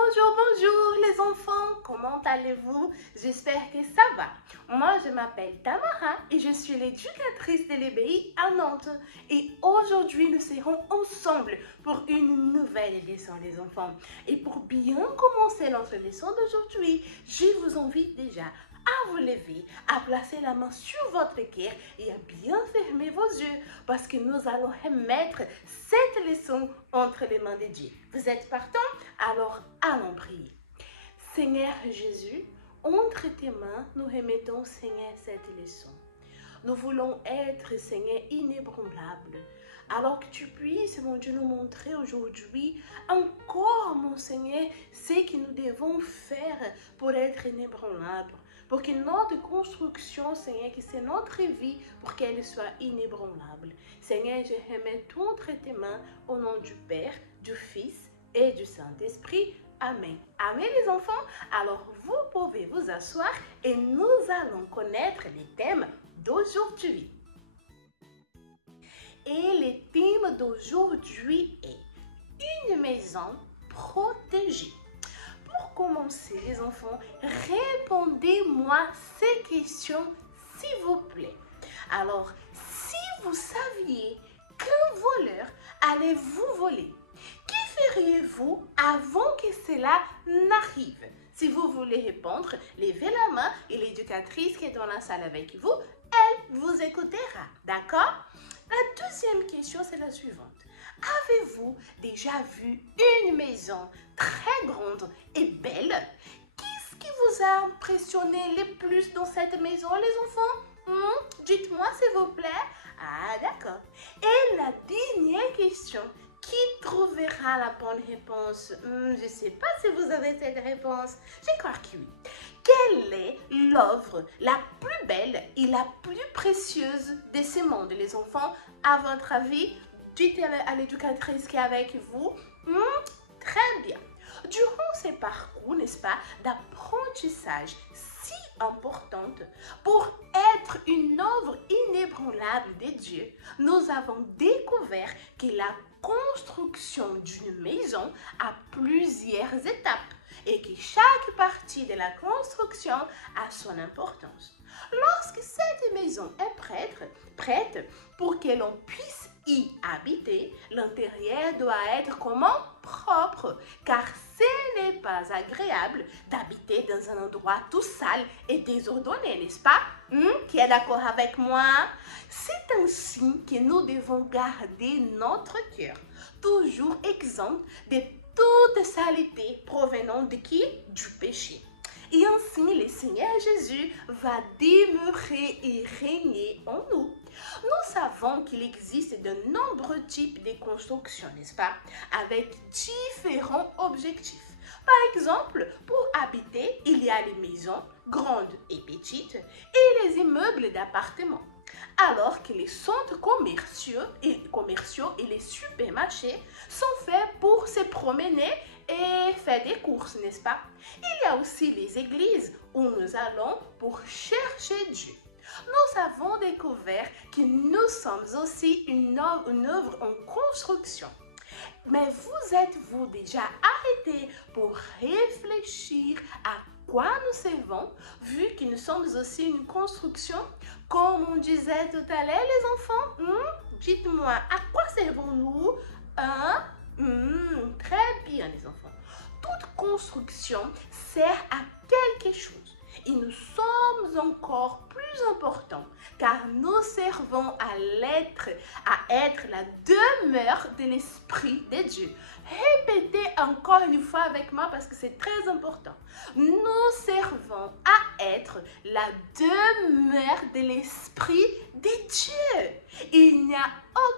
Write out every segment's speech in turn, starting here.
Bonjour, bonjour les enfants, comment allez-vous? J'espère que ça va. Moi, je m'appelle Tamara et je suis l'éducatrice de l'EBI à Nantes. Et aujourd'hui, nous serons ensemble pour une nouvelle leçon les enfants. Et pour bien commencer notre leçon d'aujourd'hui, je vous invite déjà à vous lever, à placer la main sur votre cœur et à bien fermer vos yeux parce que nous allons remettre cette leçon entre les mains de Dieu. Vous êtes partants? Alors allons prier. Seigneur Jésus, entre tes mains, nous remettons, Seigneur, cette leçon. Nous voulons être, Seigneur, inébranlables. Alors que tu puisses, mon Dieu, nous montrer aujourd'hui encore, mon Seigneur, ce que nous devons faire pour être inébranlables. Pour que notre construction, Seigneur, que c'est notre vie, pour qu'elle soit inébranlable. Seigneur, je remets tout entre tes mains au nom du Père, du Fils et du Saint-Esprit. Amen. Amen les enfants. Alors vous pouvez vous asseoir et nous allons connaître les thèmes d'aujourd'hui. Et le thème d'aujourd'hui est une maison protégée. Pour commencer les enfants, répondez-moi ces questions s'il vous plaît. Alors, si vous saviez qu'un voleur allait vous voler, que feriez-vous avant que cela n'arrive? Si vous voulez répondre, levez la main et l'éducatrice qui est dans la salle avec vous, elle vous écoutera. D'accord? La deuxième question, c'est la suivante. Avez-vous déjà vu une maison très grande et belle? Qu'est-ce qui vous a impressionné le plus dans cette maison, les enfants? Dites-moi s'il vous plaît. Ah, d'accord. Et la dernière question. Qui trouvera la bonne réponse? Je ne sais pas si vous avez cette réponse. Je crois que oui. Quelle est l'œuvre la plus belle et la plus précieuse de ce monde, les enfants? À votre avis, dites à l'éducatrice qui est avec vous. Très bien. Durant ces parcours, n'est-ce pas, d'apprentissage si importante pour être une œuvre inébranlable de Dieu, nous avons découvert que la construction d'une maison a plusieurs étapes et que chaque partie de la construction a son importance. Lorsque cette maison est prête pour que l'on puisse y habiter, l'intérieur doit être comment? Propre, car ce n'est pas agréable d'habiter dans un endroit tout sale et désordonné, n'est-ce pas? Qui est d'accord avec moi? C'est ainsi que nous devons garder notre cœur, toujours exempt de toute saleté provenant de qui? Du péché. Et ainsi, le Seigneur Jésus va demeurer et régner en nous. Nous savons qu'il existe de nombreux types de constructions, n'est-ce pas? Avec différents objectifs. Par exemple, pour habiter, il y a les maisons, grandes et petites, et les immeubles d'appartements. Alors que les centres commerciaux et les supermarchés sont faits pour se promener et faire des courses, n'est-ce pas? Il y a aussi les églises où nous allons pour chercher Dieu. Nous avons découvert que nous sommes aussi une œuvre en construction. Mais vous êtes-vous déjà arrêté pour réfléchir à quoi nous servons, vu que nous sommes aussi une construction? Comme on disait tout à l'heure, les enfants, dites-moi, à quoi servons-nous? Très bien, les enfants. Toute construction sert à quelque chose. Et nous sommes encore plus importants car nous servons à être la demeure de l'Esprit de Dieu. Répétez encore une fois avec moi parce que c'est très important. Nous servons à être la demeure de l'Esprit de Dieu. Il n'y a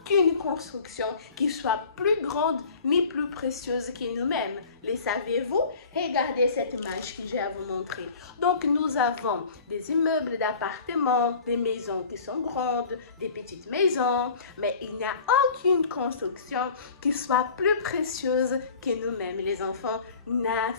aucune construction qui soit plus grande ni plus précieuse que nous-mêmes. Le saviez-vous? Regardez cette image que j'ai à vous montrer. Donc, nous avons des immeubles d'appartements, des maisons qui sont grandes, des petites maisons, mais il n'y a aucune construction qui soit plus précieuse que nous-mêmes, les enfants.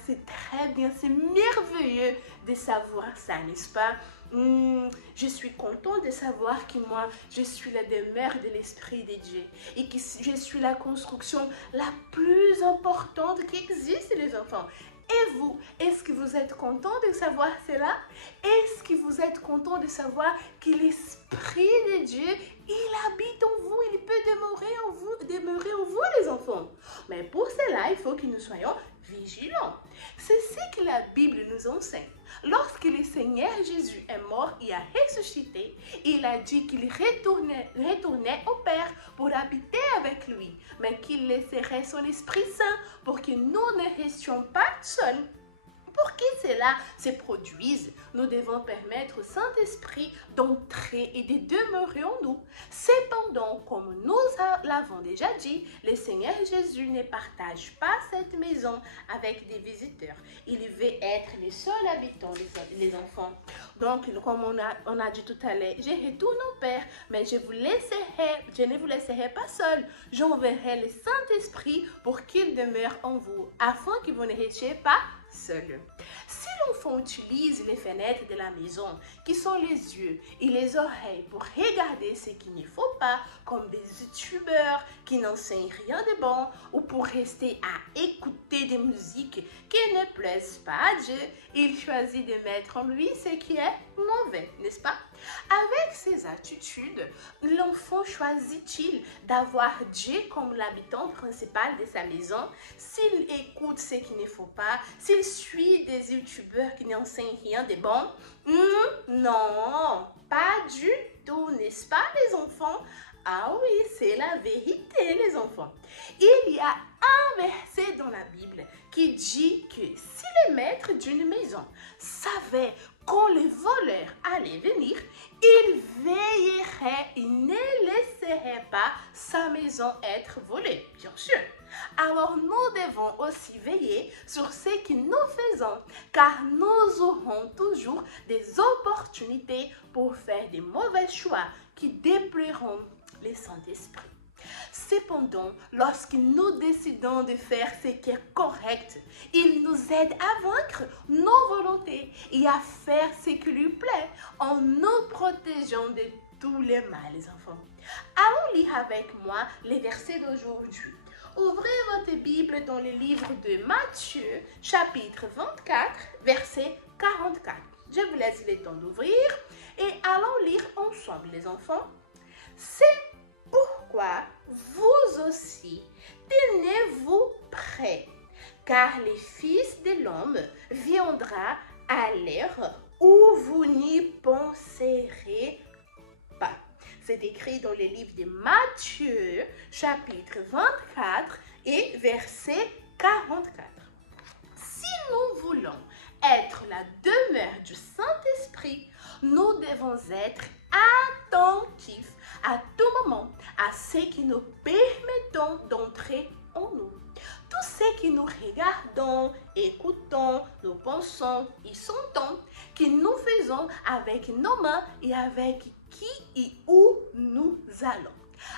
C'est très bien, c'est merveilleux de savoir ça, n'est-ce pas? Je suis content de savoir que moi, je suis la demeure de l'Esprit de Dieu et que je suis la construction la plus importante qui existe, les enfants. Et vous, est-ce que vous êtes content de savoir cela? Est-ce que vous êtes content de savoir que l'Esprit de Dieu, il habite en vous, il peut demeurer en vous, les enfants? Mais pour cela, il faut que nous soyons vigilants. C'est ce que la Bible nous enseigne. Lorsque le Seigneur Jésus est mort et a ressuscité, il a dit qu'il retournait au Père pour habiter avec lui, mais qu'il laisserait son Esprit Saint pour que nous ne restions pas seuls. Pour que cela se produise, nous devons permettre au Saint-Esprit d'entrer et de demeurer en nous. Cependant, comme nous l'avons déjà dit, le Seigneur Jésus ne partage pas cette maison avec des visiteurs. Il veut être le seul habitant, les enfants. Donc, comme on a dit tout à l'heure, je retourne au Père, mais je ne vous laisserai pas seul. J'enverrai le Saint-Esprit pour qu'il demeure en vous, afin que vous ne restiez pas seul. Si l'enfant utilise les fenêtres de la maison, qui sont les yeux et les oreilles, pour regarder ce qu'il ne faut pas, comme des youtubeurs qui n'enseignent rien de bon, ou pour rester à écouter des musiques qui ne plaisent pas à Dieu, il choisit de mettre en lui ce qui est mauvais, n'est-ce pas? Avec ces attitudes, l'enfant choisit-il d'avoir Dieu comme l'habitant principal de sa maison? S'il écoute ce qu'il ne faut pas, s'il suit des youtubeurs qui n'enseignent rien de bon? Non, pas du tout, n'est-ce pas les enfants? Ah oui, c'est la vérité les enfants. Il y a un verset dans la Bible qui dit que si le maître d'une maison savait quand les voleurs allaient venir, il veillerait, il ne laisserait pas sa maison être volée, bien sûr. Alors nous devons aussi veiller sur ce que nous faisons, car nous aurons toujours des opportunités pour faire des mauvais choix qui déplairont le Saint-Esprit. Cependant, lorsque nous décidons de faire ce qui est correct, il nous aide à vaincre nos volontés et à faire ce qui lui plaît en nous protégeant de tous les mal, les enfants. Allons lire avec moi les versets d'aujourd'hui. Ouvrez votre Bible dans le livre de Matthieu, chapitre 24, verset 44. Je vous laisse le temps d'ouvrir et allons lire ensemble, les enfants. C'est pourquoi vous aussi, tenez-vous prêts, car le Fils de l'homme viendra à l'heure où vous n'y penserez pas. C'est écrit dans le livre de Matthieu, chapitre 24 et verset 44. Si nous voulons être la demeure du Saint-Esprit, nous devons être attentifs à tout moment à ce que nous permettons d'entrer en nous. Tout ce que nous regardons, écoutons, nous pensons et sentons, que nous faisons avec nos mains et avec qui et où nous allons.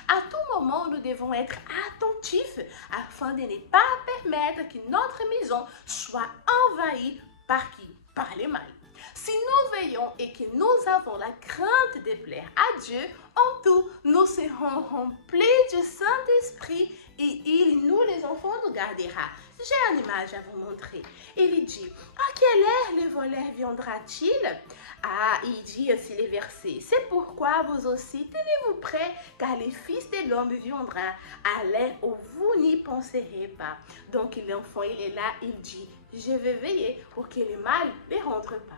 À tout moment, nous devons être attentifs afin de ne pas permettre que notre maison soit envahie par qui? Par les mal. Si nous veillons et que nous avons la crainte de plaire à Dieu, en tout, nous serons remplis du Saint-Esprit et il, nous les enfants, nous gardera. J'ai une image à vous montrer. Il dit, à quelle heure le voleur viendra-t-il? Ah, il dit aussi les versets. C'est pourquoi vous aussi, tenez-vous prêts, car le Fils de l'homme viendra à l'heure où vous n'y penserez pas. Donc l'enfant, il est là, il dit, je vais veiller pour que le mal ne rentre pas.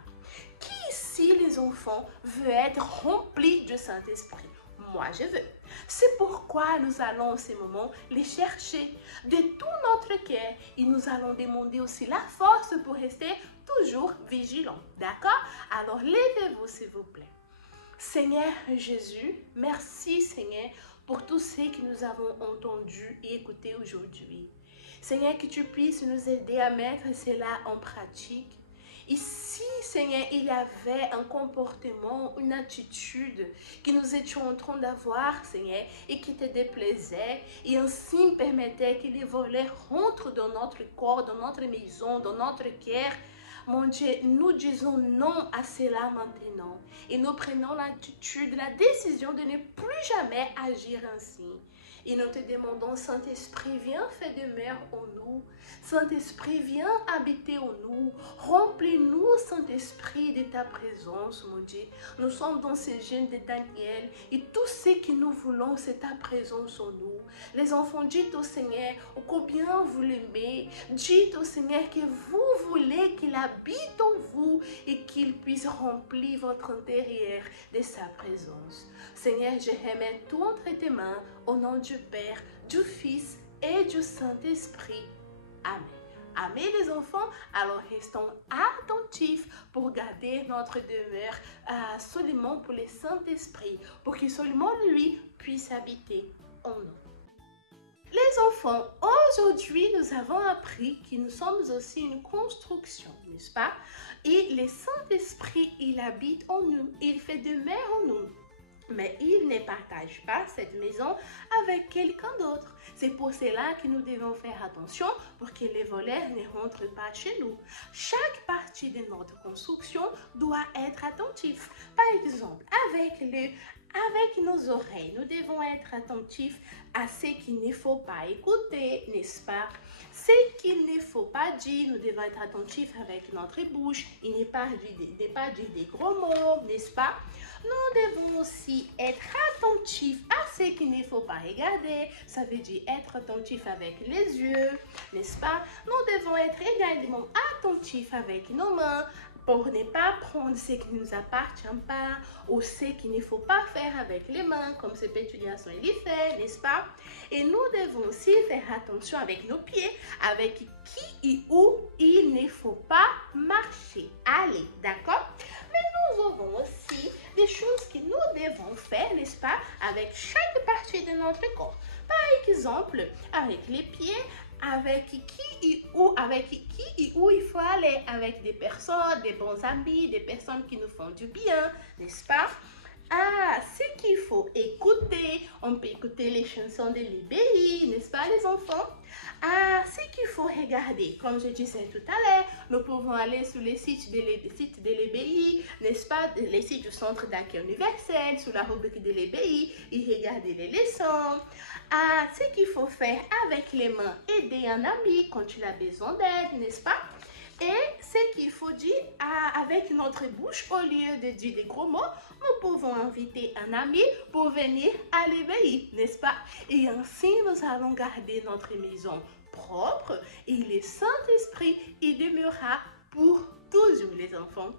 Qui ici, les enfants, veut être rempli du Saint-Esprit? Moi, je veux. C'est pourquoi nous allons en ce moment les chercher de tout notre cœur et nous allons demander aussi la force pour rester toujours vigilants. D'accord? Alors, levez-vous, s'il vous plaît. Seigneur Jésus, merci Seigneur pour tout ce que nous avons entendu et écouté aujourd'hui. Seigneur, que tu puisses nous aider à mettre cela en pratique. Ici, Seigneur, il y avait un comportement, une attitude que nous étions en train d'avoir, Seigneur, et qui te déplaisait, et ainsi permettait que les voleurs rentrent dans notre corps, dans notre maison, dans notre cœur, Mon Dieu, nous disons non à cela maintenant et nous prenons l'attitude, la décision de ne plus jamais agir ainsi. Et nous te demandons, Saint-Esprit, viens faire demeure en nous. Saint-Esprit, viens habiter en nous. Remplis-nous, Saint-Esprit, de ta présence, mon Dieu. Nous sommes dans ce jeûne de Daniel et tout ce que nous voulons, c'est ta présence en nous. Les enfants, dites au Seigneur combien vous l'aimez. Dites au Seigneur que vous voulez qu'il habite en vous et qu'il puisse remplir votre intérieur de sa présence. Seigneur, je remets tout entre tes mains au nom du Père, du Fils et du Saint-Esprit. Amen. Amen les enfants, alors restons attentifs pour garder notre demeure seulement pour le Saint-Esprit, pour que seulement lui puisse habiter en nous. Les enfants, aujourd'hui nous avons appris que nous sommes aussi une construction, n'est-ce pas? Et le Saint-Esprit, il habite en nous, il fait demeure en nous. Mais il ne partage pas cette maison avec quelqu'un d'autre. C'est pour cela que nous devons faire attention pour que les voleurs ne rentrent pas chez nous. Chaque partie de notre construction doit être attentive. Par exemple, avec nos oreilles, nous devons être attentifs à ce qu'il ne faut pas écouter, n'est-ce pas? Ce qu'il ne faut pas dire, nous devons être attentifs avec notre bouche. Il n'est pas dire des gros mots, n'est-ce pas? Nous devons aussi être attentifs à ce qu'il ne faut pas regarder. Ça veut dire être attentif avec les yeux, n'est-ce pas? Nous devons être également attentifs avec nos mains pour ne pas prendre ce qui ne nous appartient pas ou ce qu'il ne faut pas faire avec les mains, comme ce petit garçon il fait, n'est-ce pas? Et nous devons aussi faire attention avec nos pieds, avec qui et où il ne faut pas marcher. Allez, d'accord? Mais nous avons aussi des choses que nous devons faire, n'est-ce pas, avec chaque partie de notre corps. Par exemple, avec les pieds, avec qui et où il faut aller, avec des personnes, des bons amis, des personnes qui nous font du bien, n'est-ce pas? Ah, ce qu'il faut écouter, on peut écouter les chansons de l'ébéi, n'est-ce pas les enfants? Ah, ce qu'il faut regarder, comme je disais tout à l'heure, nous pouvons aller sur les sites de l'ébéi, n'est-ce pas? Les sites du Centre d'accueil universel, sur la rubrique de l'ébéi, et regarder les leçons. Ah, ce qu'il faut faire avec les mains, aider un ami quand il a besoin d'aide, n'est-ce pas? Et ce qu'il faut dire avec notre bouche, au lieu de dire des gros mots, nous pouvons inviter un ami pour venir à l'éveil, n'est-ce pas? Et ainsi, nous allons garder notre maison propre et le Saint-Esprit y demeurera pour toujours, les enfants.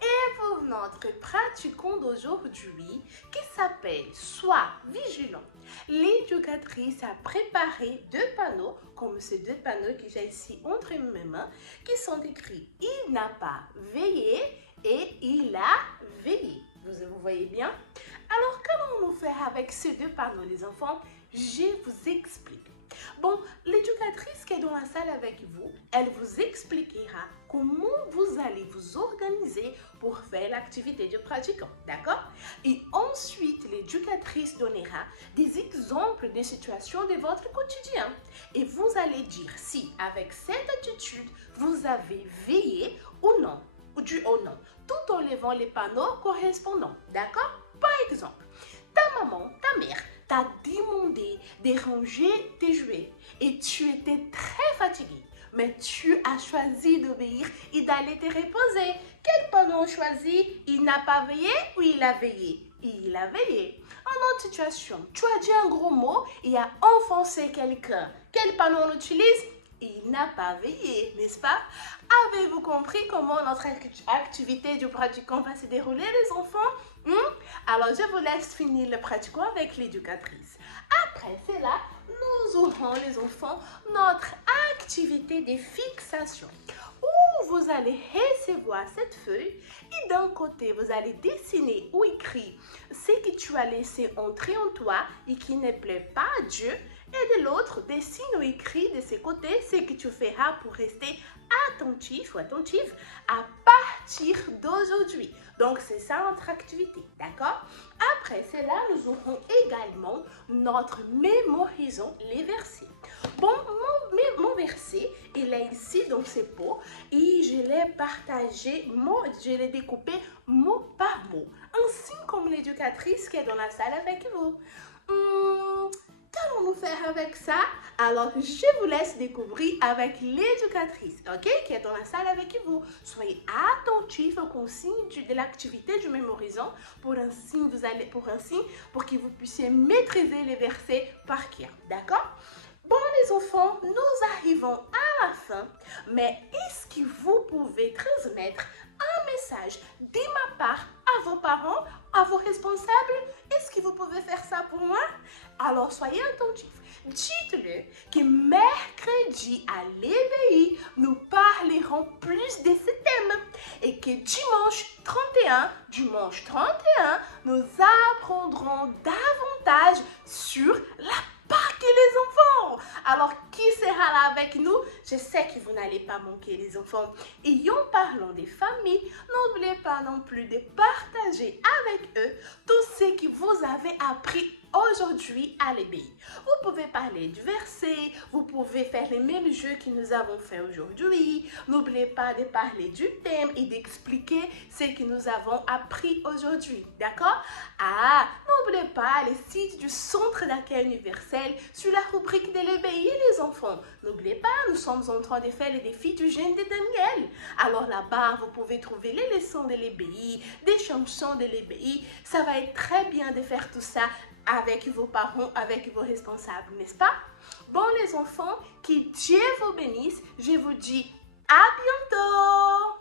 Et pour notre pratiquant d'aujourd'hui, qui s'appelle « Sois vigilant », l'éducatrice a préparé deux panneaux, comme ces deux panneaux que j'ai ici entre mes mains, qui sont écrits « Il n'a pas veillé » et « Il a veillé ». Vous voyez bien? Alors, comment nous faire avec ces deux panneaux, les enfants? Je vous explique. Bon, l'éducatrice qui est dans la salle avec vous, elle vous expliquera comment vous allez vous organiser pour faire l'activité du pratiquant, d'accord? Et ensuite, l'éducatrice donnera des exemples de situations de votre quotidien. Et vous allez dire si, avec cette attitude, vous avez veillé ou non, ou du ou non, tout en levant les panneaux correspondants, d'accord? Par exemple, ta maman, ta mère, t'a demandé de ranger tes jouets et tu étais très fatigué, mais tu as choisi d'obéir et d'aller te reposer. Quel panneau choisi? Il n'a pas veillé ou il a veillé? Il a veillé. En autre situation, tu as dit un gros mot et a enfoncé quelqu'un. Quel panneau on utilise? Il n'a pas veillé, n'est-ce pas? Avez-vous compris comment notre activité du pratiquant va se dérouler, les enfants? Alors, je vous laisse finir le pratiquant avec l'éducatrice. Après cela, nous aurons, les enfants, notre activité de fixation, où vous allez recevoir cette feuille et d'un côté, vous allez dessiner ou écrire ce que tu as laissé entrer en toi et qui ne plaît pas à Dieu. Et de l'autre, dessine ou écrit de ces côtés ce que tu feras pour rester attentif ou attentive à partir d'aujourd'hui. Donc, c'est ça notre activité, d'accord? Après cela, nous aurons également notre mémorisons les versets. Bon, mon verset, il est ici dans ces pots et je l'ai partagé, je l'ai découpé mot par mot, ainsi comme l'éducatrice qui est dans la salle avec vous. Qu'allons-nous faire avec ça? Alors, je vous laisse découvrir avec l'éducatrice, ok, qui est dans la salle avec vous. Soyez attentifs aux consignes de l'activité du mémorisant pour que vous puissiez maîtriser les versets par cœur, d'accord? Bon, les enfants, nous arrivons à la fin, mais est-ce que vous pouvez transmettre un message de ma part à vos parents, à vos responsables? Est-ce que vous pouvez faire ça pour moi? Alors, soyez attentifs. Dites-le que mercredi à l'éveil, nous parlerons plus de ce thème et que dimanche 31, nous apprendrons davantage sur la Pâques, les enfants. Alors, qui sera là avec nous? Je sais que vous n'allez pas manquer, les enfants. Et en parlant des familles, n'oubliez pas non plus de partager avec eux tout ce que vous avez appris aujourd'hui à l'éveil. Vous pouvez parler du verset, vous pouvez faire les mêmes jeux que nous avons fait aujourd'hui. N'oubliez pas de parler du thème et d'expliquer ce que nous avons appris aujourd'hui. D'accord? N'oubliez pas les sites du Centre d'accueil universel sur la rubrique de l'éveil, les enfants. N'oubliez pas, nous sommes en train de faire les défis du jeûne de Daniel. Alors là-bas, vous pouvez trouver les leçons de l'éveil, des chansons de l'éveil. Ça va être très bien de faire tout ça avec vos parents, avec vos responsables, n'est-ce pas? Bon, les enfants, que Dieu vous bénisse. Je vous dis à bientôt!